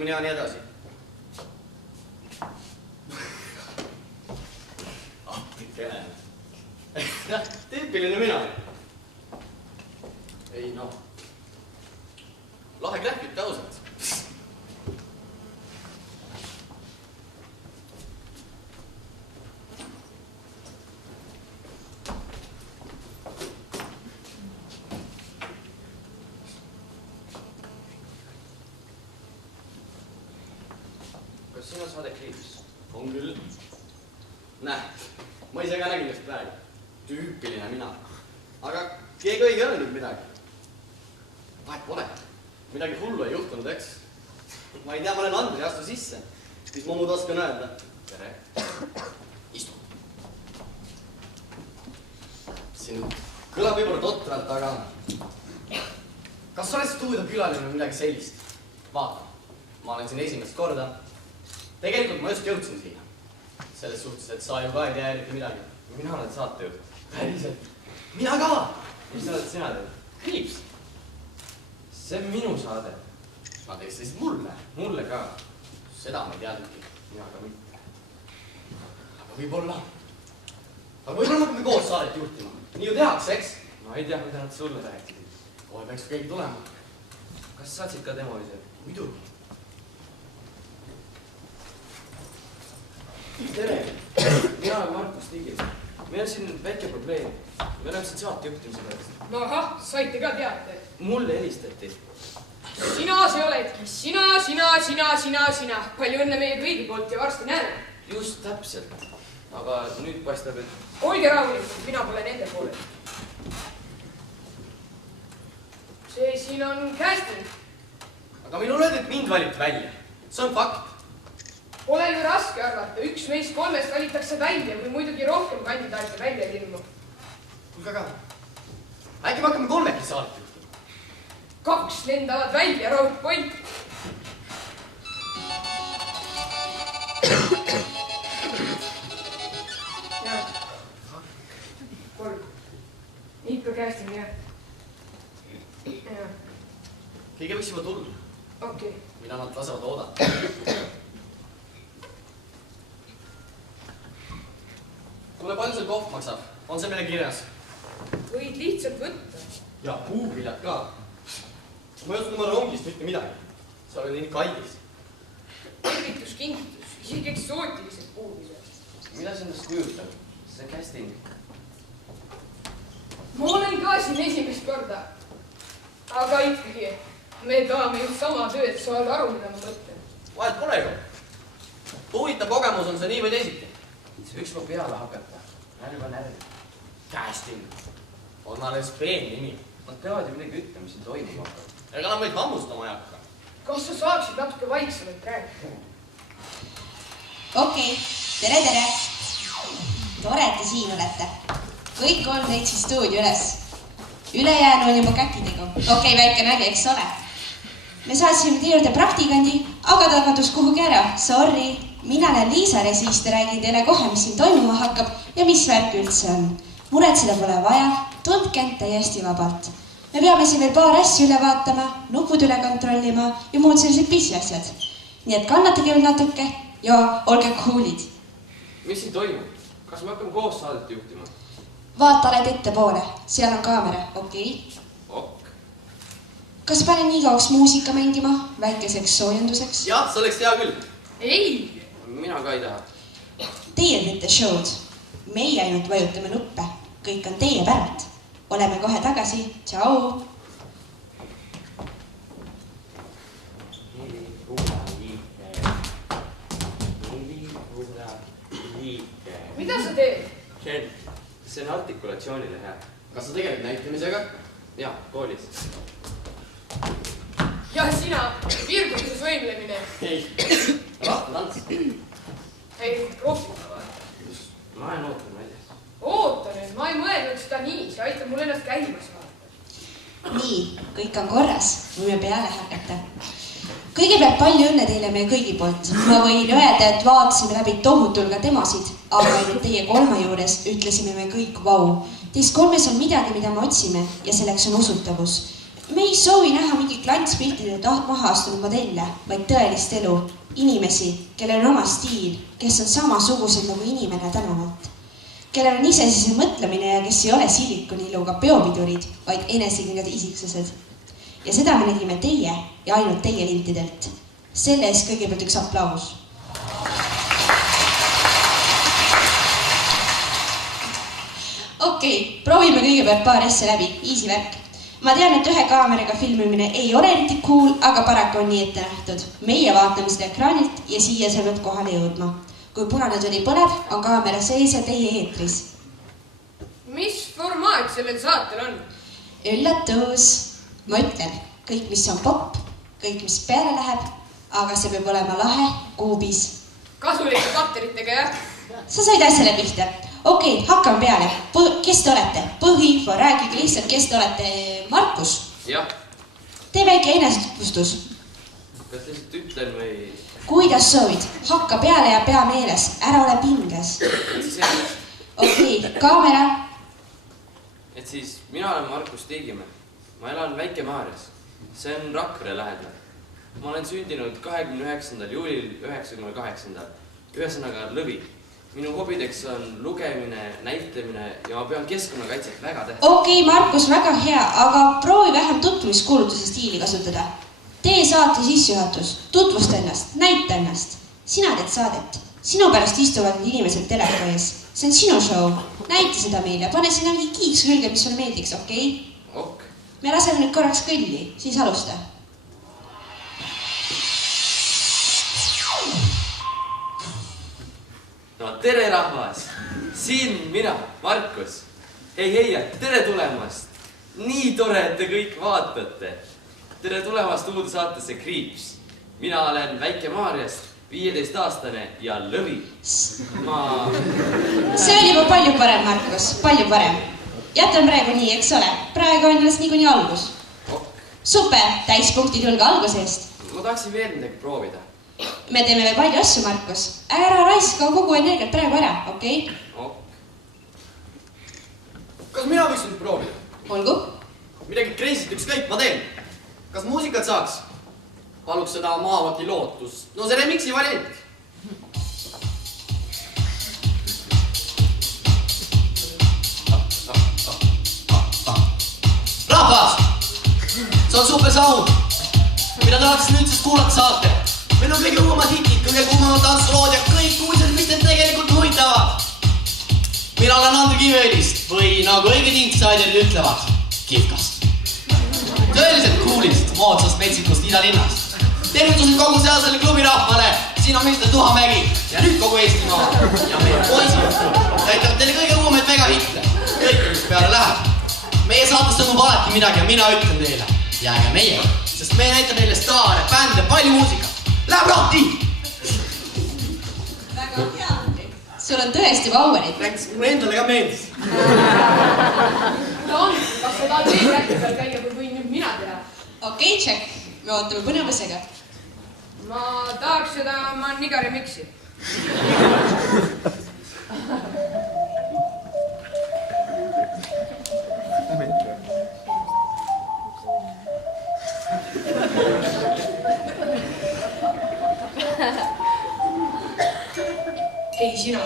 juhtimine ja nii edasi. Appikene. Tüüpiline mina. Ei noh. Lahe klähvib tõusad. Kas siin on saade Kliips? On küll. Näed, ma ise ka nägin just praegu. Tüüpiline mina. Aga keegi õige öelnud midagi. Vahet pole. Midagi hullu ei juhtunud, eks? Ma ei tea, ma olen Andri, astu sisse. Mis ma muud oskan öelda? Tere. Istu. Siin kõlab võib-olla totralt, aga... Kas sa oled stuudiokülaline või midagi sellist? Vaata, ma olen siin esimest korda. Tegelikult ma just jõudsin siia. Selles suhtes, et sa ju ka ei tea eriti midagi. Mina olen saatejuht. Päriselt. Mina ka! Mis oled sina teed? Kriips. See on minu saade. Nad eestlasid mulle. Mulle ka. Seda ma ei teadnudki. Mina ka mitte. Aga võib-olla me hakkame koos saadet juhtima. Nii ju tehakse, eks? Ma ei tea, mida nad sulle rääkisid. Kohe peaks keegi tulema. Kas saatsid ka demo ise? Muidugi. Tere. Mina olen Markus Tiigil. Meil on siin väike probleem. Me oleme siin saate juhtimise pärast. No ahah, saite ka teada. Mulle helistati. Sina see oledki. Sina. Palju õnne meie kõigi poolt ja varsti näeme. Just täpselt. Aga nüüd paistab, et... Olge rahulikud, mina pole nende poole. See siin on casting. Aga minul öeldi, et mind valiti välja. See on fakt. Pole ju raske arvata. Üks meist 3 valitakse välja või muidugi rohkem kandidaate välja ei ilmu. Kuulge aga. Äkki me hakkame 3 saadet juhtima? 2 lendavad välja, raudpoint. Ja. 3. Ikka casting, jah. Keegi võiks juba tulla. Okei. Mida nad lasevad oodata. Kuule, palju see kohv maksab? On see meile kirjas? Võid lihtsalt võtta. Ja puuviljad ka. Ma ei osanud oma rongist mitte midagi. See oli nii kallis. Tervitus, kingitus, isegi eksootilised puuviljad. Mida see endast kujutab? See casting. Ma olen ka siin esimest korda. Aga ikkagi, me tahame just sama tööd, sa oled aru, mida ma mõtlen. Vahet polegi. Huvitav kogemus on see nii või teisiti. See võiks juba peale hakata. Närv on närv. Casting. On alles peen nimi. Nad peavad ju midagi ütlema, mis siin toimuma hakkab. Ega nad meid hammustama ei hakka. Kas sa saaksid natuke vaiksemalt rääkida? Okei, tere. Tore, et te siin olete. Kõik 3 leidsid stuudio üles. Ülejäänu on juba käkidega. Okei, väike nali, eks ole. Me saatsime teie juurde praktikandi, aga ta kadus kuhugi ära. Sorry. Mina olen Liisa ja siis te räägin teile kohe, mis siin toimuma hakkab ja mis värk üldse on. Muretseda pole vaja, tundke end täiesti vabalt. Me peame siin veel paar asju üle vaatama, nupud üle kontrollima ja muud sellised pisiasjad. Nii et kannatage veel natuke ja olge coolid. Mis siin toimub? Kas me hakkame koos saadet juhtima? Vaata oled ette poole, seal on kaamera, okei? Ok. Kas panen nii kauaks muusika mängima, väikeseks soojenduseks? Jah, see oleks hea küll. Ei! Mina ka ei taha. Teie teete show'd. Meie ainult vajutame nuppe. Kõik on teie päralt. Oleme kohe tagasi. Tšau! Mida sa teed? Ken, see on artikulatsioonile hea. Kas sa tegeled näitamisega? Jaa, koolis. Ja sina, virgutuses võimlemine. Ei, rahvatants. Ei, profi. Ma olen ootan väljas. Oota nüüd, ma ei mõelnud seda nii, see aitab mul ennast käima saada. Nii, kõik on korras. Võime peale hakata. Kõigepealt palju õnne teile meie kõigi poolt. Ma võin öelda, et vaatasime läbi tohutul ka demosid, aga ainult teie 3 juures ütlesime me kõik vau. Teist 3 on midagi, mida me otsime ja selleks on usutavus. me ei soovi näha mingi klantspiltide maha astunud modelle, vaid tõelist elu. Inimesi, kellel on oma stiil, kes on samasugused nagu inimene tänavalt. Kellel on iseseisv mõtlemine ja kes ei ole silikoniluga peopidurid, vaid enesekindlad isiksused. Ja seda me nägime teie ja ainult teie lintidelt. Selle eest kõigepealt üks aplaus. Okei, proovime kõigepealt paar asja läbi. Easy värk. Ma tean, et ühe kaameraga filmimine ei ole eriti cool, aga paraku on nii ette nähtud. Meie vaatame seda ekraanilt ja siia sa pead kohale jõudma. Kui punane tuli põleb, on kaamera sees ja teie eetris. Mis formaat sellel saatel on? Üllatus. Ma ütlen, kõik mis on popp, kõik mis peale läheb, aga see peab olema lahe kuubis. Kasulike bakteritega, jah? Sa said asjale pihta. Okei, hakkame peale. Kes te olete? Põhiinfo, rääkige lihtsalt, kes te olete. Markus? Jah. Tee väike enesetutvustus. Kas lihtsalt ütlen või? Kuidas soovid? Hakka peale ja pea meeles. Ära ole pinges. Okei, kaamera. Et siis mina olen Markus Tiigimäe. Ma elan Väike-Maarjas. See on Rakvere lähedal. Ma olen sündinud 29. juulil 98. Ühesõnaga Lõvi. Minu hobideks on lugemine, näitamine ja ma pean keskkonnakaitset väga tähtsaks. Okei, Markus, väga hea, aga proovi vähem tutvumiskuulutuse stiili kasutada. Tee saate sissejuhatus, tutvusta ennast, näita ennast. Sina teed saadet. Sinu pärast istuvad need inimesed telefoni ees. See on sinu show. Näita seda meile, pane sinna mingi kiiks külge, mis sulle meeldiks, okei? Ok. Me laseme nüüd korraks kõlli, siis alusta. No tere rahvas! Siin mina, Markus. Hei, tere tulemast! Nii tore, et te kõik vaatate. Tere tulemast uude saatesse Creeps. Mina olen Väike-Maarjast, 15-aastane ja Lõvi. See oli juba palju parem, Markus, palju parem. Jätan praegu nii, eks ole? Praegu on alles niikuinii algus. Super, täispunktid julge alguse eest. Ma tahaksin veel midagi proovida. Me teeme veel palju asju, Markus. Ära raiska kogu energiat praegu ära, okei? Kas mina võiks nüüd proovida? Olgu. Midagi crazy't ükskõik, ma teen. Kas muusikat saaks? Paluks seda Maavati lootus. No see remixi variant. Rahvas! See on super sound. Mida tahaks nüüd sest kuulata saate? Meil on kõige uuemad hitid, kõige kuumemad tantsulood ja kõik uudised, mis teid tegelikult huvitavad. Mina olen Andri Kiviõlist või nagu õiged intsiderid ütlevad, Kihkast. Tõeliselt coolist, moodsast metsikust Ida-linnast. Tervitused kogu sealsele klubi rahvale, siin on meister Tuhamägi ja nüüd kogu Eestimaa. Ja meie poisid näitavad teile kõige uuemaid megahitte, kõik, mis peale läheb. Meie saatest tõmbab alati midagi ja mina ütlen teile, jääge meiega, sest me näitab neile staare, bände, palju muusikat. Läheb lahti! Väga hea, Andri. Sul on tõesti powerit. Rääkis, mulle endale ka meeldis. No on, kas sa tahad veel rääkida peal käia või võin nüüd mina teha? Okei, Jack. Me ootame põnevusega. Ma tahaks seda Manniga remixi. Hei sina,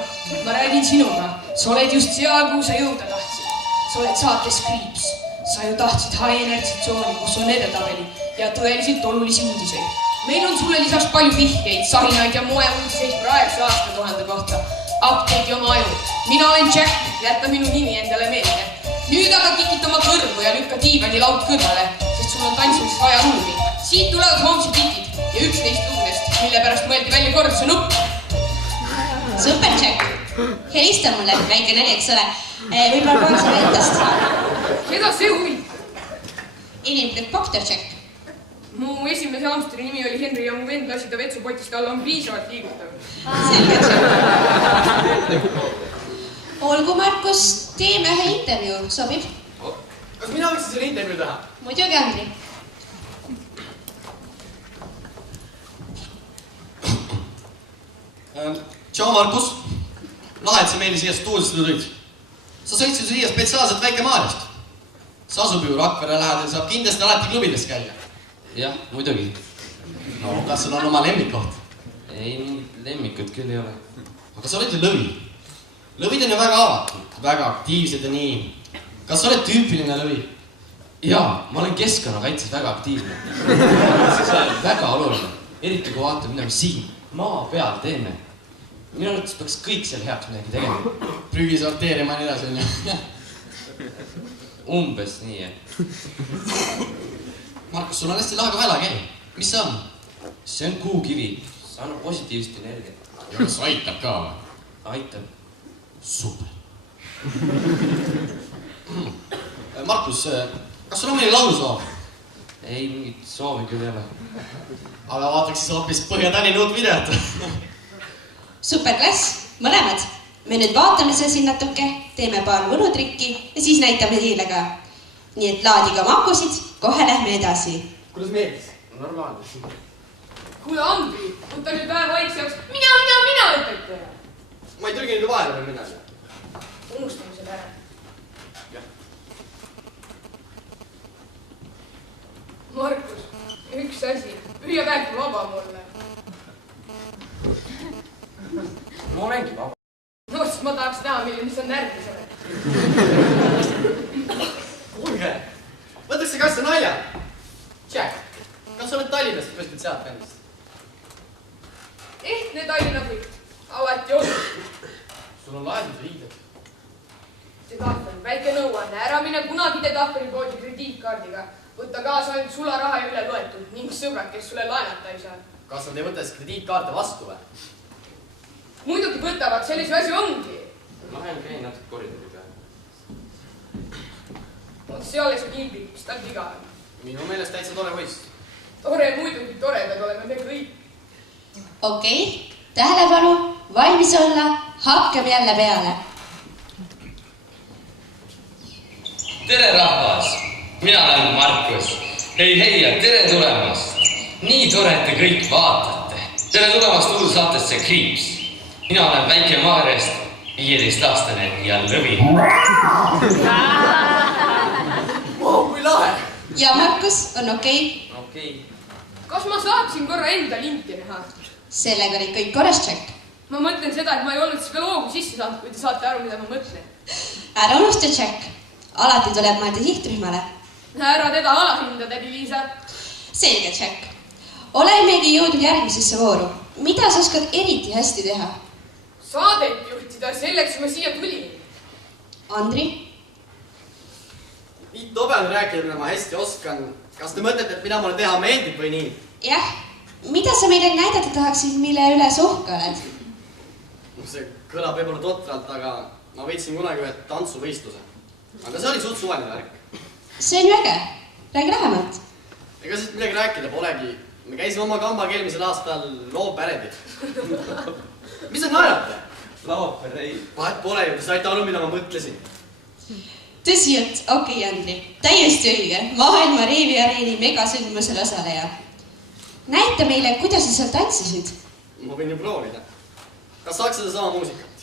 ma räägin sinuga. Sa oled just seal, kuhu sa jõuda tahtsid. Sa oled saates Creeps. Sa ju tahtsid high energy tsooni, kus on edetabeli ja tõeliselt olulisi uudiseid. Meil on sulle lisaks palju vihjeid, sahinaid ja moeuudiseid praeguse aastatuhande kohta. Update oma aju. Mina olen Jack, jätta minu nimi endale meelde. Nüüd aga kikita oma kõrvu ja lükka diivani laud kõrvale, sest sul on tantsimiseks vaja ruumi. Siit tulevad homsed hitid ja üks neist lugudest, mille pärast mõeldi välja korduse nupp. Super, Jack. Helista mulle, väike nali, eks ole. Võib-olla paar sõna endast. Keda see huvi? Inimlik Proctor, Jack. Mu esimese hamstri nimi oli Henry ja mu vend lasi ta vetsupotist alla on piisavalt liigutav. Selge, Jack. Olgu, Markus, teeme ühe intervjuu, sobib? Kas mina võiksin selle intervjuu teha? Muidugi, Andri. Tšau, Markus. Lahe, et sa meile siia stuudiosse tulid. Sa sõitsid siia spetsiaalselt Väike-Maarjast. see asub ju Rakvere lähedal, saab kindlasti alati klubides käia. jah, muidugi. No kas sul on oma lemmikkoht? ei, mingit lemmikut küll ei ole. aga sa oled ju lõvi. Lõvid on ju väga avatud, väga aktiivsed ja nii. Kas sa oled tüüpiline lõvi? jaa, ma olen keskkonnakaitses väga aktiivne. see on väga oluline, eriti kui vaatad, mida me siin maa peal teeme. minu arvates peaks kõik selle heaks midagi tegema. Prügi sorteerima ja nii edasi on ju. Umbes nii, jah. Markus, sul on hästi lahe kaelakeel. Mis see on? see on kuukivi, see annab positiivset energiat. Ja kas aitab ka või? aitab. Super. Markus, kas sul on mõni laulusoov? ei, mingit soovi küll ei ole. aga vaataks siis hoopis Põhja-Tallinna uut videot. Superklass, mõlemad. Me nüüd vaatame seda siin natuke, teeme paar võlutrikki ja siis näitame teile ka. Nii et laadige oma akusid, kohe lähme edasi. Kuidas meeldis? normaalne. kuule, Andri, võta nüüd vähe vaiksemaks. Mina, õpetaja. ma ei tõlgi nüüd vahele veel midagi. Unustame selle ära. Markus, üks asi. Püüa rääkida vaba mulle. ma olengi vaba. No, siis ma tahaks näha, milline sa närvis oled. Kuulge, võtaks see kasse nalja. Jack. Kas sa oled Tallinnast või kuskilt sealt kandist? Ehtne Tallinna kõik. Alati olnud. Sul on laedus riided. See tahvel, väike nõuanne. Ära mine kunagi Tehveli poodi krediitkaardiga. Võtta kaasa ainult sularaha ja üle loetud ning sõbrad, kes sulle laenata ei saa. Kas nad ei võta siis krediitkaarte vastu või? Muidugi võtavad, sellise asi ongi. ma lähen käin natuke koridori peal. Vot see alles pilbik, mis tal viga on. Minu meelest täitsa tore poiss. Tore, muidugi toredad oleme me kõik. Okei, tähelepanu, valmis olla, hakkame jälle peale. tere rahvas, mina olen Markus. hei ja tere tulemast. nii tore, et te kõik vaatate. tere tulemast uudsaatesse Creeps. mina olen väike Maarjast, 15-aastane ja lõvi. Wow, kui lahe! Ja Markus, on okei? okei. Kas ma saaksin korra enda linti näha? Sellega olid kõik korras, Jack. Ma mõtlen seda, et ma ei olnud seda loogu sisse saanud, kui te saate aru, mida ma mõtlen. Ära unusta, Jack. Alati tuleb mõelda sihtrühmale. Ära teda alahinda, tädi Liisa. Selge, Jack. Olemegi jõudnud järgmisesse vooru. Mida sa oskad eriti hästi teha? Saadet juhtida, selleks ma siia tulin. Andri? Nii tobe on rääkida, mida ma hästi oskan. Kas te mõtlete, et mida mulle teha meeldib või nii? Jah. Mida sa meile näidata tahaksid, mille üle sa uhke oled? See kõlab võib-olla totralt, aga ma võitsin kunagi ühe tantsuvõistluse. Aga see oli suht suvaline värk. See on väge. Räägi lähemalt. Ega siit midagi rääkida polegi. Me käisime oma kambaga eelmisel aastal loopäredi. Mis te naerate? Laoperei. Vahet pole ju, te saite aru, mida ma mõtlesin. Tõsi, et okei, Andri. Täiesti õige. Maailma reeviareeni megasündmusel osaleja. Näita meile, kuidas sa seal tantsisid. Ma võin ju proovida. Kas saaks seda sama muusikat?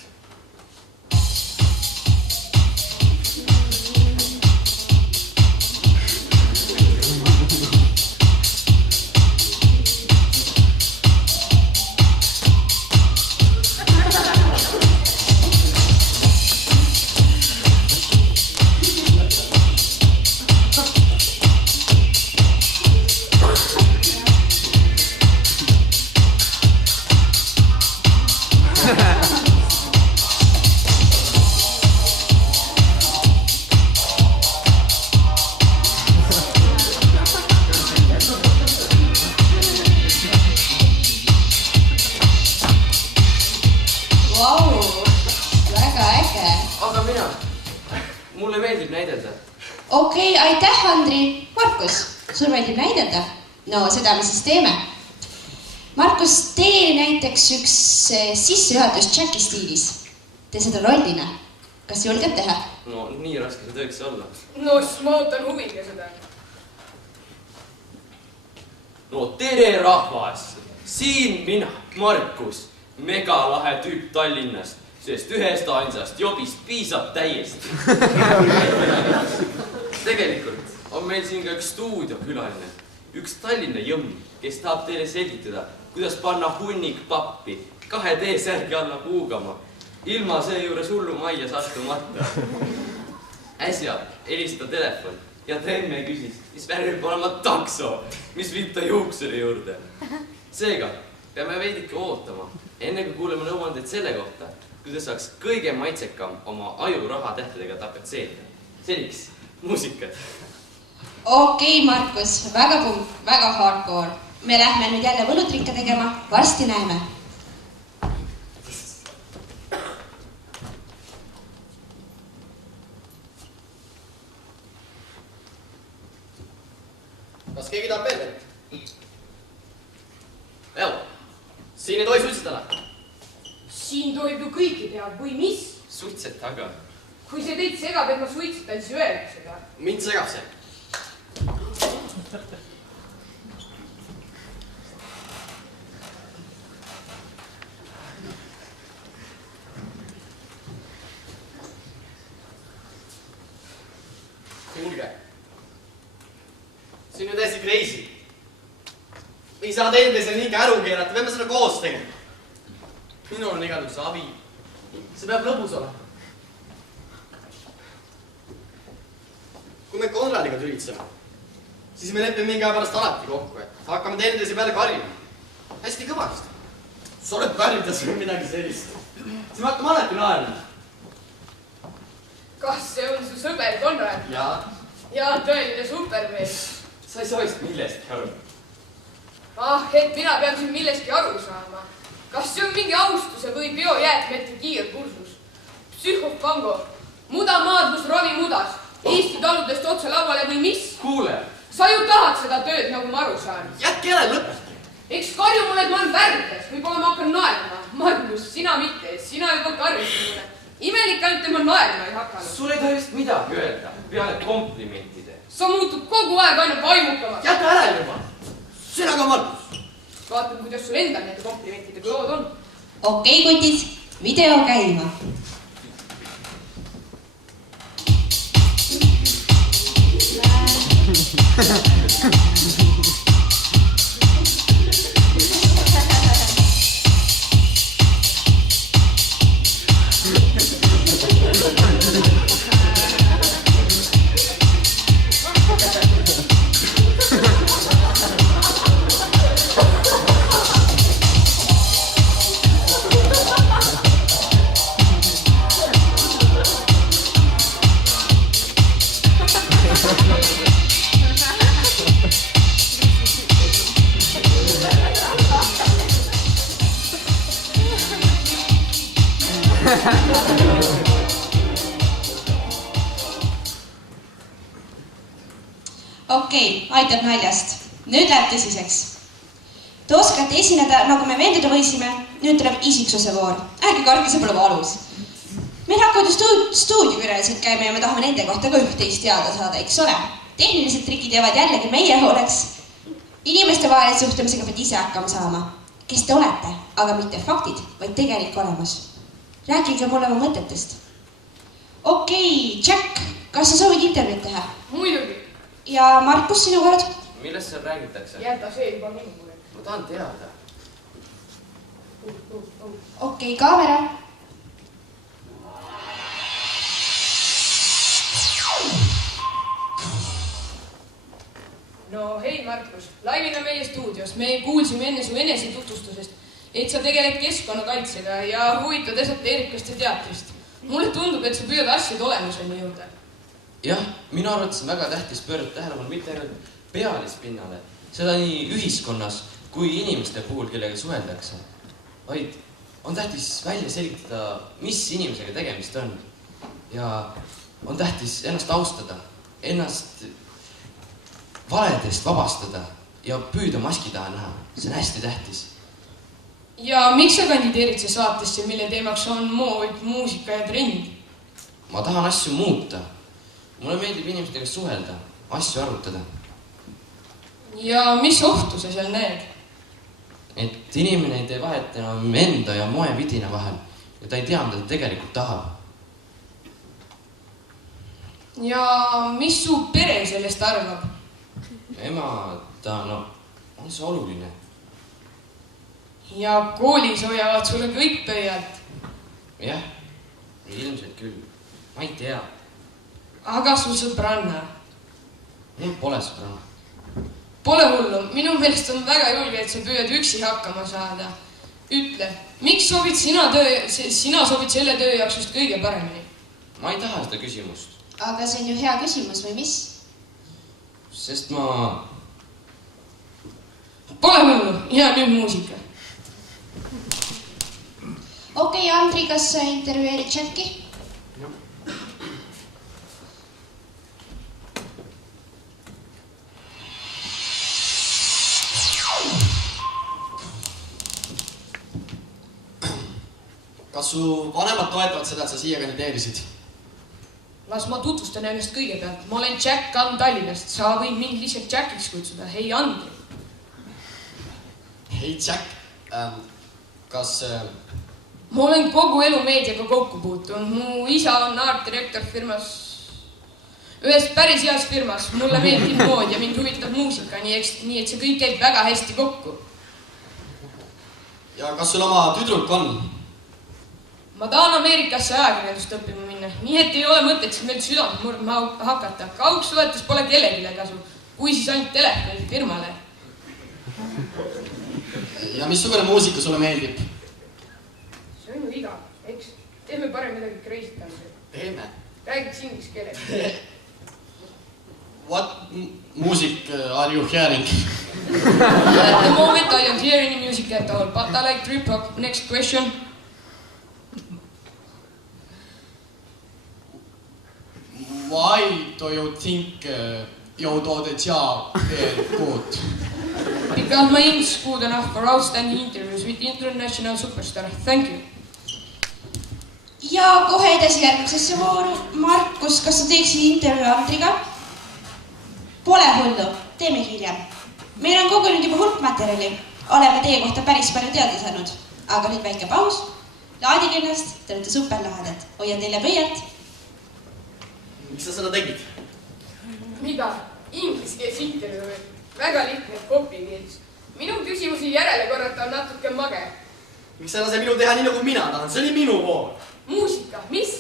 Mulle meeldib näidelda. Okei, aitäh, Andri. Markus, sul meeldib näidelda? No, seda me siis teeme. Markus, tee näiteks üks sissejuhatus Jacki stiilis. Tee seda rollina. Kas julged teha? No, nii raske see tööks olla. No, siis ma ootan huviga seda. No, tere rahvas! Siin mina, Markus, megalahe tüüp Tallinnast, sest ühest ainsast jobist piisab täiesti. tegelikult on meil siin ka üks stuudiokülaline, üks Tallinna jõmm, kes tahab teile selgitada, kuidas panna hunnik pappi 2D särgi alla puugama, ilma seejuures hullu majja sattumata. Äsja helistas telefon ja ta enne küsis, mis värvi peab olema takso, mis viib ta juuksuri juurde. Seega peame veidike ootama, enne kui kuuleme nõuandeid selle kohta, kuidas saaks kõige maitsekam oma aju rahatähtedega tapetseerida. Seniks muusikat. Okei, Markus, väga hardcore. Me lähme nüüd jälle võlutrikka tegema, varsti näeme. Kas keegi tahab veel vett? Eo, siin ei tohi suitsetada. Siin tohib ju kõiki teha, või mis? Suitset aga. Kui see teid segab, et ma suitsetan, siis öelge seda. Mind segab see. Kuulge. See on ju täiesti crazy. Ei saa teineteisele nii käru keerata, peame seda koos tegema. Minul on igal juhul see abi. See peab lõbus olema. Kui me Konradiga tülitseme, siis me lepime mingi aja pärast alati kokku, et hakkame teineteise peale karjuma. Hästi kõvasti. Sa oled pärvitas või midagi sellist. Siis me hakkame alati naerma. Kas see on su sõber Konrad? Jaa. Jaa, tõeline supermees. Sa ei saa vist millestki aru. Et mina pean siin millestki aru saama. Kas see on mingi austuse või biojäätmete kiirkursus? Psühhofango, mudamaadlus ravi mudas, Eesti taludest otse lauale või mis? Kuule! Sa ju tahad seda tööd, nagu ma aru saan. Jätke järele lõpetki. Eks karju mulle, et ma olen värdjas, võib-olla ma hakkan naerma. Margus, sina mitte, sina juba karjusid mulle. Imelik ainult tema naerma ei hakanud. Sul ei tohi vist midagi öelda, peale komplimentide. Sa muutud kogu aeg ainult vaimukamaks. Jäta ära juba. Sina ka, Margus. Vaatame, kuidas sul endal nende komplimentidega lood on. Okei, kutid, video käima. Okei, aitab naljast. Nüüd läheb tõsiseks. Te oskate esineda, nagu me veenduda võisime, nüüd tuleb isiksuse voor. Ärge karke, see pole valus. Meil hakkavad ju stuudiokülalised käima ja me tahame nende kohta ka üht-teist teada saada, eks ole? Tehnilised trikid jäävad jällegi meie hooleks. Inimeste vahelise suhtlemisega pead ise hakkama saama. Kes te olete, aga mitte faktid, vaid tegelik olemas. Rääkige mulle oma mõtetest. Okei, Jack, kas sa soovid intervjuud teha? Muidugi. Ja Markus, sinu kord? Millest seal räägitakse? Jäta see juba minule. Ma tahan teada. Okei, kaamera. No hei, Markus, laivina meie stuudios. Me kuulsime enne su enesetutvustusest, et sa tegeled keskkonnakaitsega ja huvitad esoteerikast ja teatrist. Mulle tundub, et sa püüad asjade olemuseni jõuda. Jah, minu arvates on väga tähtis pöörata tähelepanu mitte ainult pealispinnale, seda nii ühiskonnas kui inimeste puhul, kellega suheldakse, vaid on tähtis välja selgitada, mis inimesega tegemist on. Ja on tähtis ennast austada, ennast valedest vabastada ja püüda maski taha näha. See on hästi tähtis. Ja miks sa kandideerid see saatesse, mille teemaks on mood, muusika ja trend? Ma tahan asju muuta. Mulle meeldib inimestega suhelda, asju arutada. Ja mis ohtu sa seal näed? Et inimene ei tee vahet enam enda ja moevidina vahel ja ta ei tea, mida ta tegelikult tahab. ja mis su pere sellest arvab? ema, ta on see oluline. Ja koolis hoiavad sulle kõik pöialt. Jah, ilmselt küll. Ma ei tea. Aga su sõbranna? Mul pole sõbranna. Pole hullu. Minu meelest on väga julge, et sa püüad üksi hakkama saada. Ütle, miks sobid sina sobid selle töö jaoks just kõige paremini? Ma ei taha seda küsimust. Aga see on ju hea küsimus või mis? Sest ma... Pole hullu. Ja nüüd muusika. Okei, Andri, kas sa intervjueerid Jacki? Kas su vanemad toetavad seda, et sa siia kandideerisid? Las ma tutvustan ennast kõigepealt. Ma olen Jack Gunn Tallinnast. Sa võid mind lihtsalt Jackiks kutsuda. Hei, Andri. Hei, Jack. Kas... Ma olen kogu elu meediaga kokku puutunud. Mu isa on art-direktor firmas. Ühes päris heas firmas. Mulle meeldib mood ja mind huvitab muusika, nii et see kõik käib väga hästi kokku. Ja kas sul oma tüdruk on? Ma tahan Ameerikasse ajakirjandust õppima minna, nii et ei ole mõtet siin veel südant murdma hakata. Kauks võetes pole kellegile kasu, kui siis ainult telefoni firmale. Ja missugune muusika sulle meeldib? See on ju iga, eks? Teeme parem midagi crazy-t. Teeme. Räägiks inglise keeles. What music are you hearing? At the moment I don't hear any music at all, but I like trip-hop. Next question. Why do you think you do the job very good? Because my English is good enough for outstanding interviews with international superstar. Thank you. Ja kohe edasi järgmisesse vooru. Markus, kas sa teeksid intervjuu Andriga? Pole hullu, teeme hiljem. Meil on kogunud juba hulk materjali. Oleme teie kohta päris palju teada saanud. Aga nüüd väike paus. Laadige ennast, te olete superlahedad. Hoian teile pöialt. Miks sa seda tegid? Mida? Inglise keels intervjuu. Väga lihtne kopikeels. Minu küsimusi järele korrata on natuke mage. Miks sa lase minu teha nii, nagu mina tahan? See oli minu voor. Muusika, mis?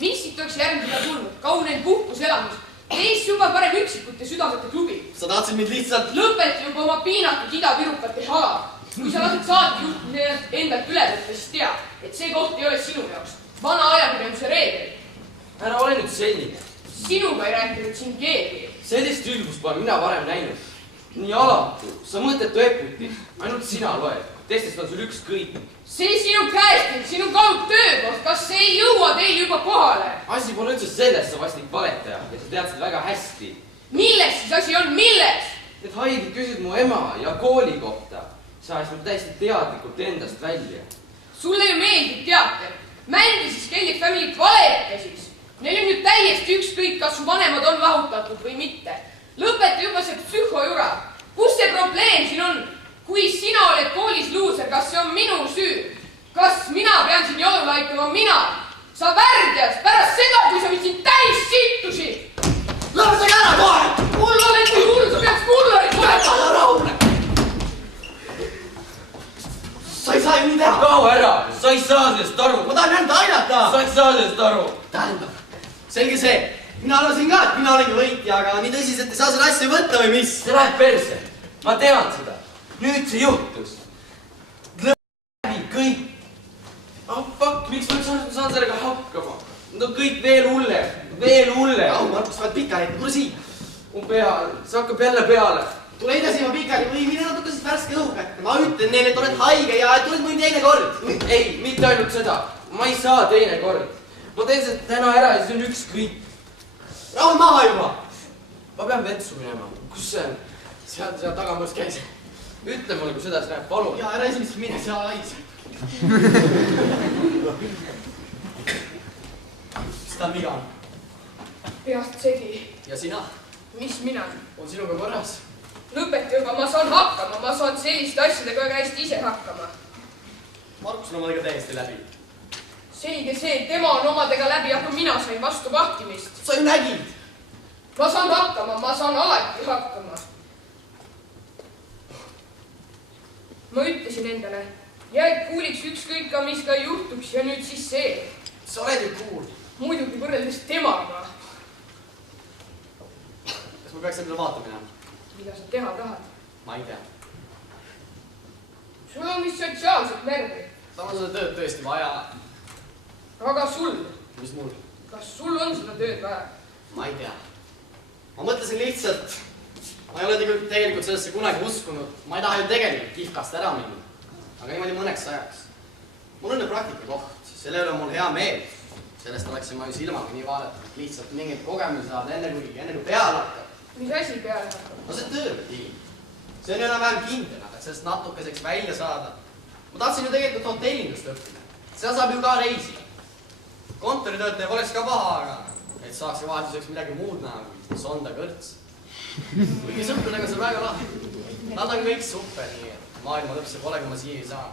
Mis siit oleks järgmisena tulnud? Kauneid puhkuselamus. Teis juba parem üksikute südamete klubi. Sa tahtsid mind lihtsalt... Lõpeti juba oma piinatud idavirukate hala. Kui sa lased saatjuhtide endalt üle võtta, siis tea, et see koht ei ole sinu jaoks. Vana ajakirjanduse reegel. Ära ole nüüd selline. Sinuga ei rääkinud siin keegi. Sellist ülbust pole mina varem näinud. Nii alatu, sa mõttetu eputi. Ainult sina loed. Teistest on sul ükskõik. See sinu käest, sinu kaud töökoht, kas see ei jõua teil juba kohale? Asi pole üldse selles, sa vastik valetaja ja sa tead seda väga hästi. Milles siis asi on, milles? Need haigid küsid mu ema ja kooli kohta. Sa ajas mul täiesti teadlikult endast välja. Sulle ju meeldib teater. Mängi siis Kelly Family't valeta siis. Neil on ju täiesti ükskõik, kas su vanemad on lahutatud või mitte. Lõpeta juba see psühhojura. Kus see probleem siin on? Kui sina oled koolis luuser, kas see on minu süü? Kas mina pean siin jodu laikama mina? Sa värdjas pärast seda, kui sa võtsid täis sittusi. Lõpetage ära kohe! Mul oled nii hull, sa peaks mullarit vahetama. Ära rahune! Sa ei saa ju nii teha. Kao ära! Sa ei saa sellest aru! Ma tahan ainult aidata! Sa ei saa sellest aru! Tähendab, selge see. Mina arvasin ka, et mina olengi võitja, aga nii tõsiselt ei saa selle asja võtta või mis? See läheb perse. Ma tean seda. Nüüd see juhtus. Läbi kõik. Oh fuck, miks ma saan sellega hakkama? No kõik veel hullem. Veel hullem. Rahu, Markus, sa oled pikali, tule siia. Mu pea, see hakkab jälle peale. Tule edasi juba pikali või mine natuke siis värske õhu kätte. Ma ütlen neile, et oled haige ja tuled mõni teine kord. Ei, mitte ainult seda. Ma ei saa teine kord. Ma teen seda täna ära ja see on ükskõik. Rahu maha juba. Ma pean vetsu minema. Kus see on? Seal tagamõrs käis. Ütle mulle, kus edasi läheb, palun. Ja ära esimeseks mine, seal ais. Mis ta viga on? Peast segi. Ja sina? Mis mina? On sinuga korras? Lõpeta juba, ma saan hakkama. Ma saan selliste asjadega väga hästi ise hakkama. Markus on omadega täiesti läbi. Selge see, tema on omadega läbi, aga mina sain vastu vahtimist. Sa ju nägid. ma saan hakkama, ma saan alati hakkama. Ma ütlesin endale, jääd kuuliks ükskõik ka, mis ka juhtuks ja nüüd siis see. Sa oled ju kuul. Muidugi võrreldes temaga. Kas ma peaks endale vaata minema? Mida sa teha tahad? Ma ei tea. Sul on vist sotsiaalset närvi. Tal on seda tööd tõesti vaja. Aga sul? Mis mul? Kas sul on seda tööd vaja? Ma ei tea. Ma mõtlesin lihtsalt, ma ei ole tegelikult sellesse kunagi uskunud. Ma ei taha ju tegelikult kihkast ära minna. Aga niimoodi mõneks ajaks. Mul on ju praktikakoht. Selle üle on mul hea meel. Sellest oleksin ma ju silmaga nii vaadatud. Lihtsalt mingeid kogemusi saada enne kui peale hakkab. Mis asi peale hakkab? No see töörutiin. See on ju enam-vähem kindel, aga sellest natukeseks välja saada. Ma tahtsin ju tegelikult hotellindust õppida. Seal saab ju ka reisida. Kontoritöötaja poleks ka paha, aga et saaks ju vahetuseks midagi muud näha kui sonda kõrts. Kuigi sõpradega see väga lahe. Nad on kõik super, nii et maailma lõpp see pole, kui ma siia ei saa.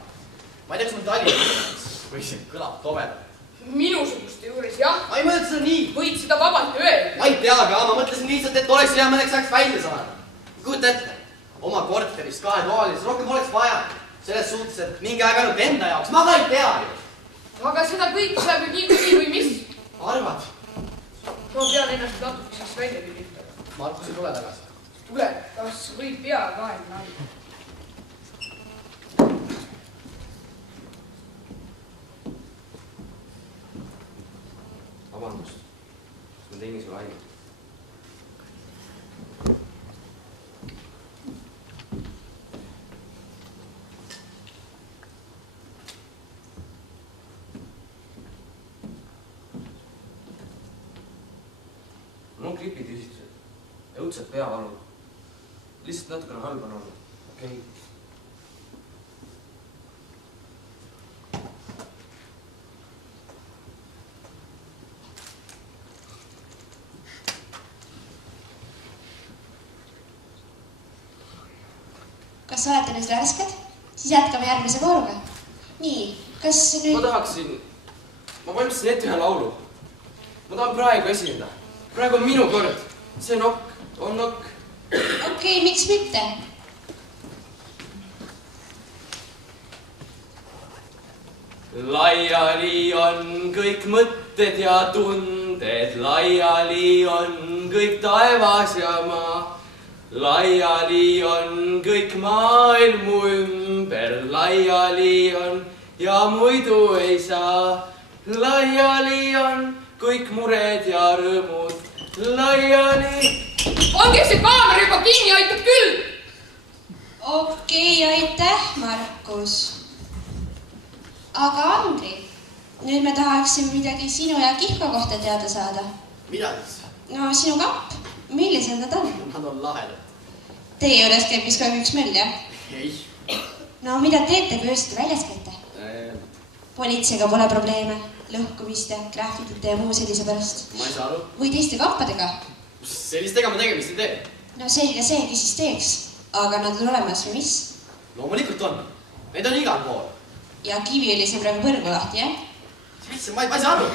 Ma ei tea, kas mul Tallinnas või see kõlab tobedalt. Minusuguste juures, jah. Ma ei mõtle seda nii. Võid seda vabalt öelda. Ma ei tea ka, ma mõtlesin lihtsalt, et oleks hea mõneks ajaks välja saada. Kujuta ette, oma korterist 2 toalises rohkem poleks vaja. Selles suhtes, et mingi aeg ainult enda jaoks. Ma ka ei tea ju. Aga seda kõik saab ju niikuinii või mis? Arvad? Ma pean ennast natukeseks välja lülitama. Markus ei tule tagasi. Tule, kas võib pea kaemine anda? Vabandust, kas ma tegin sulle haiget? Mul on gripitüsistused, õudselt peavalu. Lihtsalt natukene halb on olnud. Okei. Kas olete nüüd värsked? Siis jätkame järgmise vooruga. Nii, kas nüüd... Ma valmistasin ette ühe laulu. Ma tahan praegu esineda. Praegu on minu kord. See nokk on nokk. Okei, miks mitte? Laiali on kõik mõtted ja tunded. Laiali on kõik taevas ja maa. Laiali on kõik maailmu ümber, laiali on ja muidu ei saa. Laiali on kõik mured ja rõõmud, laiali. Ongi see kaamera juba kinni, aitab küll. Okei, aitäh, Markus. Aga Andri, nüüd me tahaksime midagi sinu ja Kihva kohta teada saada. Mida siis? No, sinu kapp. Millised nad on? Nad on lahedad. Teie juures käib vist kogu üks möll, jah? Ei. No, mida teete, kui öösiti väljas käite? Politseiga pole probleeme, lõhkumiste, graffitite ja muu sellise pärast. Ma ei saa aru. Või teiste kappadega? Sellistega ma tegemist ei tee. No selge see, kes siis teeks. Aga nad on olemas või mis? Loomulikult on. Neid on igal pool. Ja kivi oli see praegu põrgu lahti, jah? Ma ei saa aru.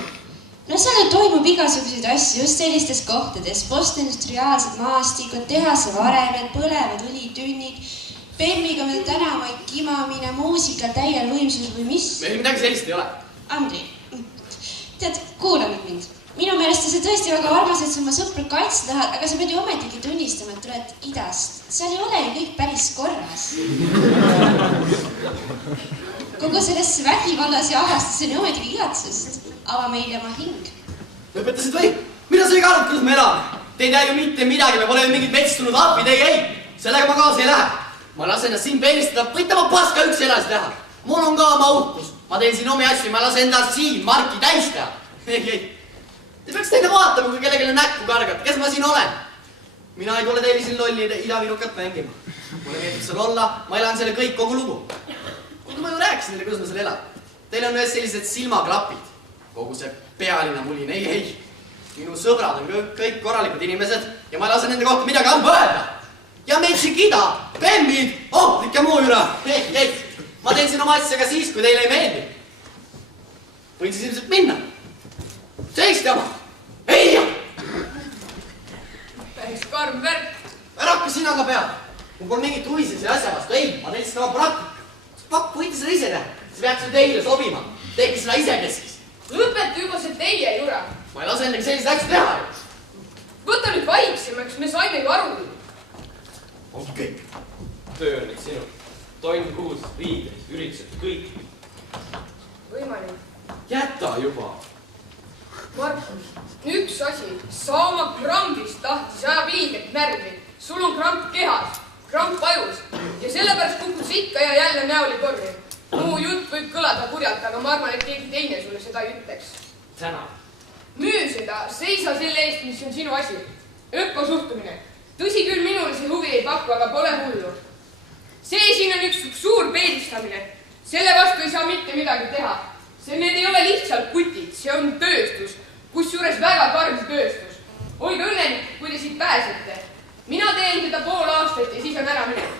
No seal toimub igasuguseid asju just sellistes kohtades. Postindustriaalsed maastikud, tehase varemed, põlevad õlitünnid, Bemmiga mööda tänavaid kimamine, muusika täiel võimsus või mis? Meil midagi sellist ei ole. Andri, tead, kuula nüüd mind. Minu meelest sa tõesti väga armas, et sa oma sõpru kaitsta tahad, aga sa pead ju ometigi tunnistama, et tuled idast. Seal ei ole ju kõik päris korras. Kogu sellest vägivallas ja ahastus on ju ometigi igatsust. Ava meil oma hing. Lõpetasid või? Mida sa ei kaalud, kuidas me elame? Te ei tea ju mitte midagi, me pole ju mingid vetstunud apid, ei. Sellega ma kaasa ei lähe. Ma lasen ennast siin peenistada, võite ma paska üksi edasi teha. Mul on ka oma uhkus. Ma teen siin omi asju, ma lasen endast siin marki täis teha. Ei. Te peaks teile vaatama, kui kellelegi näkku kargata. Kes ma siin olen? Mina ei tule teile siin lolli Ida-Virukat mängima. Mulle meeldib seal olla, ma elan selle kõik kogu lugu. Kuid ma ju rääkisin teile, kuidas ma seal elan. Teil on ühes sellised silmaklapid. Kogu see pealine mulin, ei. Minu sõbrad on kõik korralikud inimesed ja ma ei lase nende kohta midagi halba öelda. Ja Metsikida, Bemmid, ohtlik ja muu üle. Ei. Ma teen siin oma asja ka siis, kui teile ei meeldi. Võin siis ilmselt minna. Seist jama. Ei. karm värk. ära hakka sina ka peale. mul pole mingit huvi selle asja vastu. Ei, ma teen seda oma praktika. Pakk, võite seda ise teha. See peaks ju teile sobima. Tehke seda ise keskis. Lõpeta juba see teie jura. Ma ei lase endagi selliseid asju teha ju. Võta nüüd vaiksemaks, me saime ju aru. On kõik. töö on nüüd sinu. tonn kuus, riided, üritused, kõik. Võimalik. jäta juba. Markus, üks asi. Sa oma krambist tahtis ajab ilget närvi. Sul on kramp kehas, kramp ajus ja sellepärast kukud sa ikka ja jälle näoli korri. Muu jutt võib kõlada kurjalt, aga ma arvan, et keegi teine sulle seda ei ütleks. täna. Müü seda, seisa selle eest, mis on sinu asi. Ökosuhtumine. Tõsi küll, minule see huvi ei paku, aga pole hullu. See siin on üks suur peedistamine. Selle vastu ei saa mitte midagi teha. Need ei ole lihtsalt kutid, see on tööstus, kusjuures väga karm tööstus. Olge õnnelik, kui te siit pääsete. Mina teen seda pool aastat ja siis on ära minek.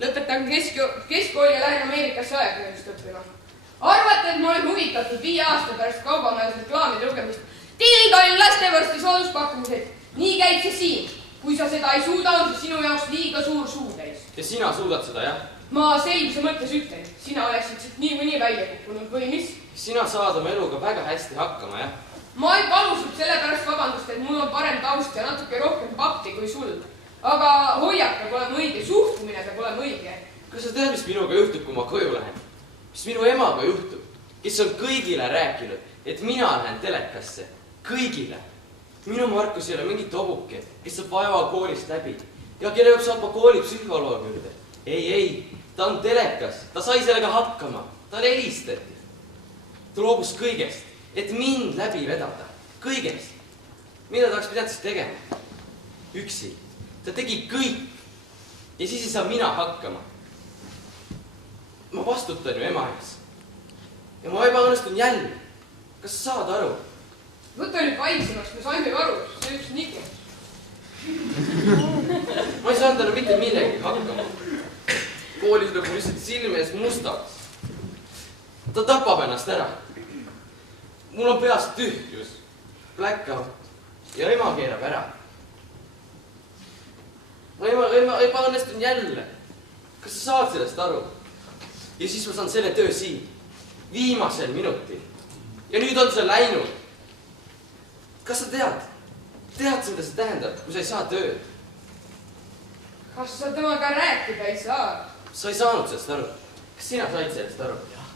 Lõpetan keskkooli ja lähen Ameerikasse ajakirjandust õppima. Arvate, et ma olen huvitatud 5 aasta pärast kaubamajas reklaamide lugemist. Tildoin lastevorsti sooduspakkumised. Nii käib see siin. Kui sa seda ei suuda, on see sinu jaoks liiga suur suutäis. ja sina suudad seda, jah? Ma selguse mõttes ütlen, sina oleksid siit niikuinii välja kukkunud või mis? sina saad oma eluga väga hästi hakkama, jah? Ma ei palu sult sellepärast vabandust, et mul on parem taust ja natuke rohkem pappi kui sul. Aga hoiak peab olema õige, suhtumine peab olema õige. kas sa tead, mis minuga juhtub, kui ma koju lähen? mis minu emaga juhtub, kes on kõigile rääkinud, et mina lähen telekasse? Kõigile. Minu Markus ei ole mingi tobuke, kes saab vaeva koolist läbi ja kelle peab saatma koolipsühholoogi juurde. Ei, ta on telekas, ta sai sellega hakkama, ta helistati. Ta loobus kõigest, et mind läbi vedada. Kõigest. Mida ta oleks pidanud siis tegema? Üksi. Ta tegi kõik. Ja siis ei saa mina hakkama. Ma vastutan ju ema ees. Ja ma ebaõnnestun jälle. Kas sa saad aru? Võta nüüd vaiksemaks, me saime ju aru, see üks Niki. Ma ei saanud enam mitte millegi hakkama. Koolis lõbu lihtsalt silme ees mustaks. Ta tapab ennast ära. Mul on peas tühjus, blackout ja ema keerab ära. Ma ebaõnnestun jälle. Kas sa saad sellest aru? Ja siis ma saan selle töö siin, viimasel minutil. Ja nüüd on see läinud. Kas sa tead, mida see tähendab, kui sa ei saa tööd? Kas sa temaga rääkida ei saa? Sa ei saanud sellest aru. Kas sina said sellest aru? Jah,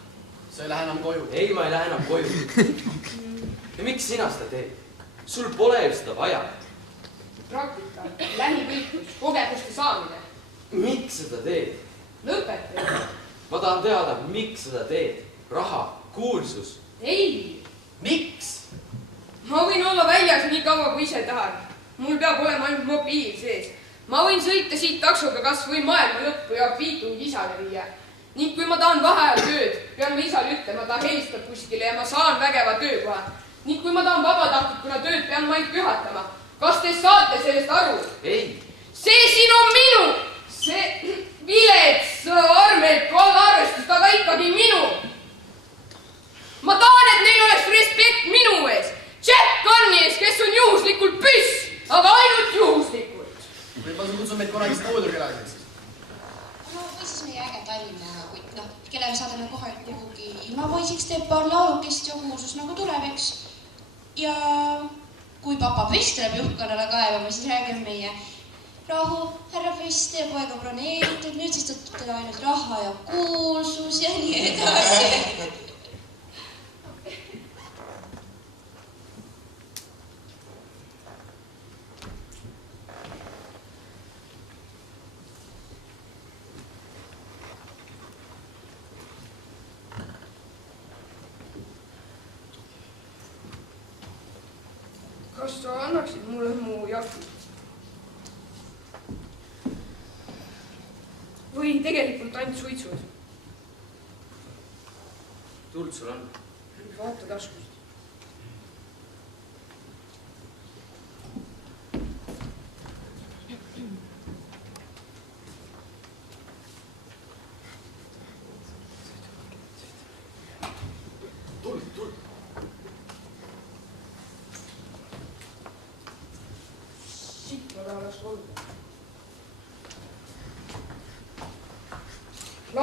sa ei lähe enam koju. Ei, ma ei lähe enam koju. Ja miks sina seda teed? Sul pole ju seda vaja. Praktika, lähivõitlus, kogemuste saamine. Miks seda teed? Lõpeta. Ma tahan teada, miks seda teed. Raha, kuulsus. Ei. Miks? Ma võin olla väljas nii kaua, kui ise tahan. Mul peab olema ainult mobiil sees. Ma võin sõita siit taksoga kas või maailma lõppu ja piitungi isale viia. Ning kui ma tahan vaheajal tööd, pean ma isale ütlema, ta helistab kuskile ja ma saan vägeva töökoha. Ning kui ma tahan vabatahtlikuna tööd, pean ma ikka juhatama. Kas te saate sellest aru? Ei. See siin on minu! See vilets armelik arvestust, aga ikkagi minu! Ma tahan, et neil oleks respekt minu ees. Jack Gunni ees, kes on juhuslikult püss, aga ainult juhuslikult. Võib-olla sa kutsud meid kunagi stuudiokülaliseks. No või siis meie äge Tallinna kutt, kellele saadame kohe kuhugi ilmapoisiks, teeb paar laulukest ja kuulsus nagu tuleviks. Ja kui papa Püss tuleb juhtkonnale kaevama, siis räägime meie rahu, härra Püss, teie poeg on broneeritud, nüüd siis tõttab teile ainult raha ja kuulsus ja nii edasi. Kas sa annaksid mulle mu jakki? Või tegelikult ainult suitsud? Tuld sul on. Vaata taskust. Tuld. Siit ma tahaks olla.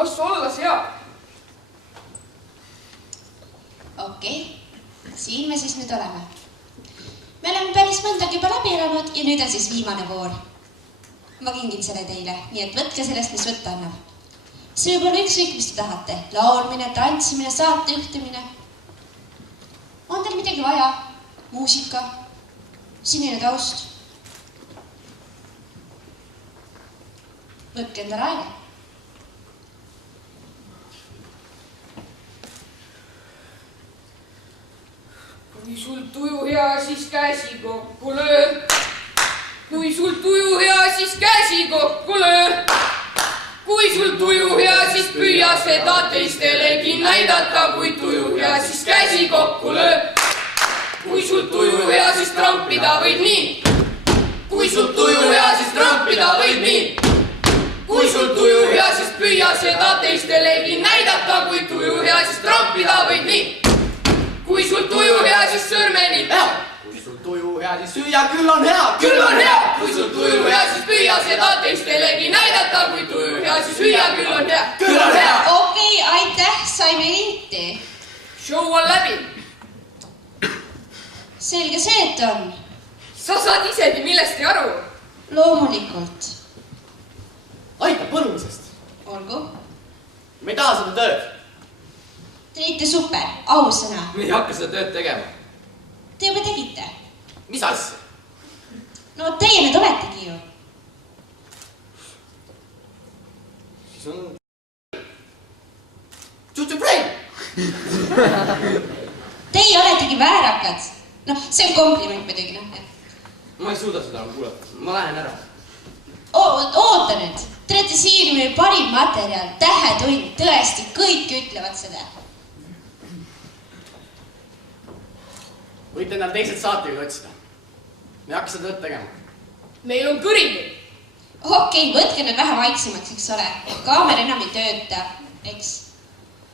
las olla seal. Okei, siin me siis nüüd oleme. Me oleme päris mõndagi juba läbi elanud ja nüüd on siis viimane voor. Ma kingin selle teile, nii et võtke sellest, mis võtta annab. See võib olla ükskõik, mis te tahate. Laulmine, tantsimine, saatejuhtimine. On teil midagi vaja? Muusika, sinine taust. Võtke endale aega. Kui sul tuju hea, siis käsi kokku löö. Kui sul tuju hea, siis käsi kokku löö. Kui sul tuju hea, siis püüa seda teistelegi näidata. Kui tuju hea, siis käsi kokku löö. Kui sul tuju hea, siis trampida võid nii. Kui sul tuju hea, siis trampida võid nii. Kui sul tuju hea, siis püüa seda teistelegi näidata. Kui tuju hea, siis trampida võid nii. Kui sul tuju hea, siis sõrmeni hea. Kui sul tuju hea, siis süüa, küll on hea. Küll on hea. Kui sul tuju hea, siis püüa seda teistelegi näidata. Kui tuju hea, siis süüa, küll on hea. Küll on hea. Okei, aitäh, saime linti. Show on läbi. Selge see, et on. Sa saad isegi millesti aru. Loomulikult. Aitab põrumisest. Olgu. Me ei taha seda tööd. Tegite super, ausõna. Me ei hakka seda tööd tegema. Te juba tegite. Mis asja? No teie nüüd oletegi ju. Siis on... Tšutšuprein! Teie oletegi väärakad. Noh, see on kompliment muidugi, noh. Ma ei suuda seda kuulata. Ma lähen ära. Oota nüüd. Te olete siin meil parim materjal, tähetund, tõesti, kõik ütlevad seda. Võite endal teised saatejuhid otsida. Me ei hakka seda tööd tegema. Meil on kõrini. Okei, võtke nüüd vähe vaiksemaks, eks ole. Kaamer enam ei tööta, eks.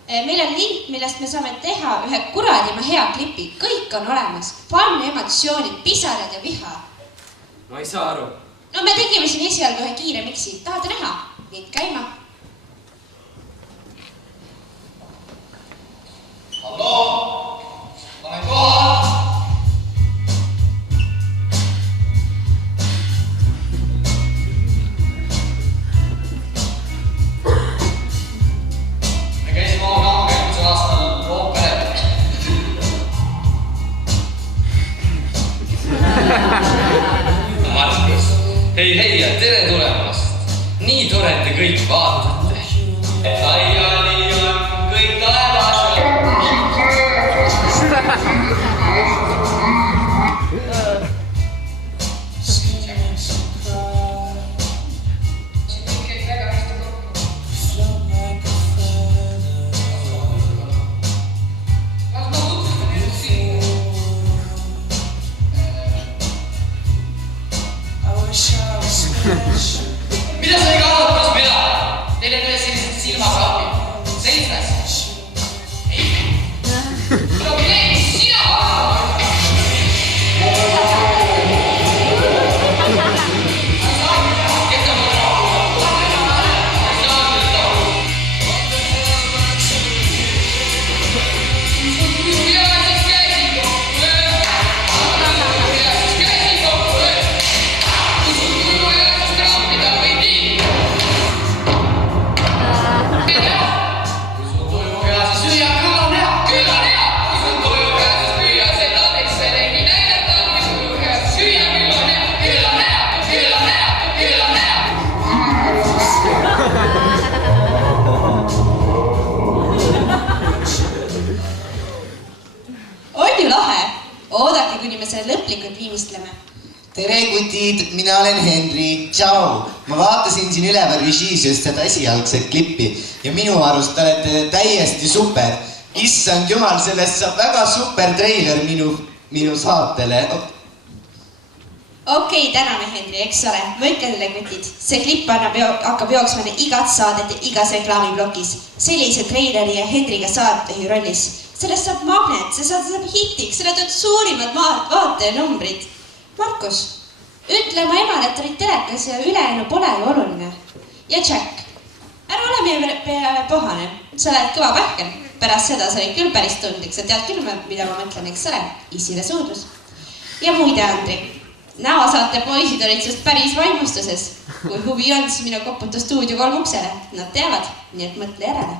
Meil on link, millest me saame teha ühe kuradima hea klipi. Kõik on olemas. Fun, emotsioonid, pisarad ja viha. Ma ei saa aru. No me tegime siin esialgu ühe kiire miksi. Tahate näha? Mind käima. Halloo! Olen kohal! Me käisime oma kamaga eelmisel aastal ooperit. Markus, hei ja tere tulemast! Nii tore, et te kõik vaatate. Laiali on kõik taevas. Mida sa ei kaonud, kas mida? Teil on üles sellised silmaklapid. Sellist asja. Ei. No mine, sina vastu. Oodake, kuni me selle lõplikult viimistleme. Tere kutid, mina olen Henri, tšau! Ma vaatasin siin üleval režiis just seda esialgset klippi ja minu arust te olete täiesti super. Issand jumal, sellest saab väga super treiler minu saatele. Okei, täname Henri, eks ole. Ma ütlen teile, kutid, see klipp hakkab jooksma igat saadet ja igas reklaamiblokis. Sellise treileri ja Henriga saatejuhi rollis. Sellest saab magnet, see saab hitiks, selle tööd suurimad vaatajanumbrid. Markus, ütle oma emale, et olid telekas ja ülejäänu pole ju oluline. Ja Jack, ära ole meie peale pahane, sa oled kõva pähkel. Pärast seda sa olid küll päris tundlik, sa tead küll, mida ma mõtlen, eks ole, isile suudlus. Ja muide, Andri, näosaate poisid olid sest päris vaimustuses. Kui huvi on, siis minu koputu stuudio 3 uksele. Nad teavad, nii et mõtle järele.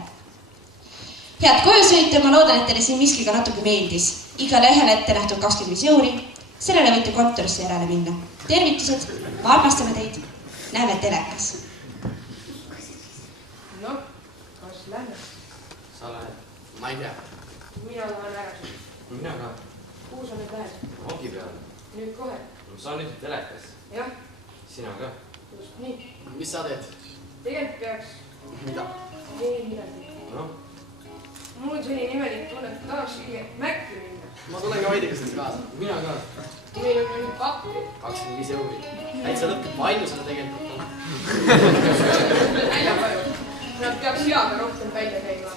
Head kojusõite, ma loodan, et teile siin miskiga natuke meeldis. Igale ühele ette nähtud 25 euri. Sellele võite kontorisse järele minna. Tervitused, ma armastame teid. Näeme telekas. noh, kas lähme? sa lähed? Ma ei tea. Mina lähen ära siin. Mina ka. Kuhu sa nüüd lähed? Ongi peale. Nüüd kohe. Sa olid telekas. Jah, Sina ka. just nii. Mis sa teed? Tegelikult peaks Mida? ei midagi. Noh, Mul on selline imelik tunne, et tahaks kõige Mäkki minna. Ma tulen ka Veidiga sinna kaasa. mina ka. Meil on nüüd pappi. 25 euri. Täitsa lõpp, palju seda tegelikult on? Näljapaju. Nad peaks heaga rohkem välja käima.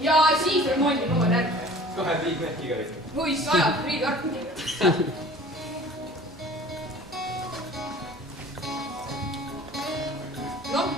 Ja siis remondib oma närve. 2 liikmehkiga oli. Või sajad priidarkuniga. Noh.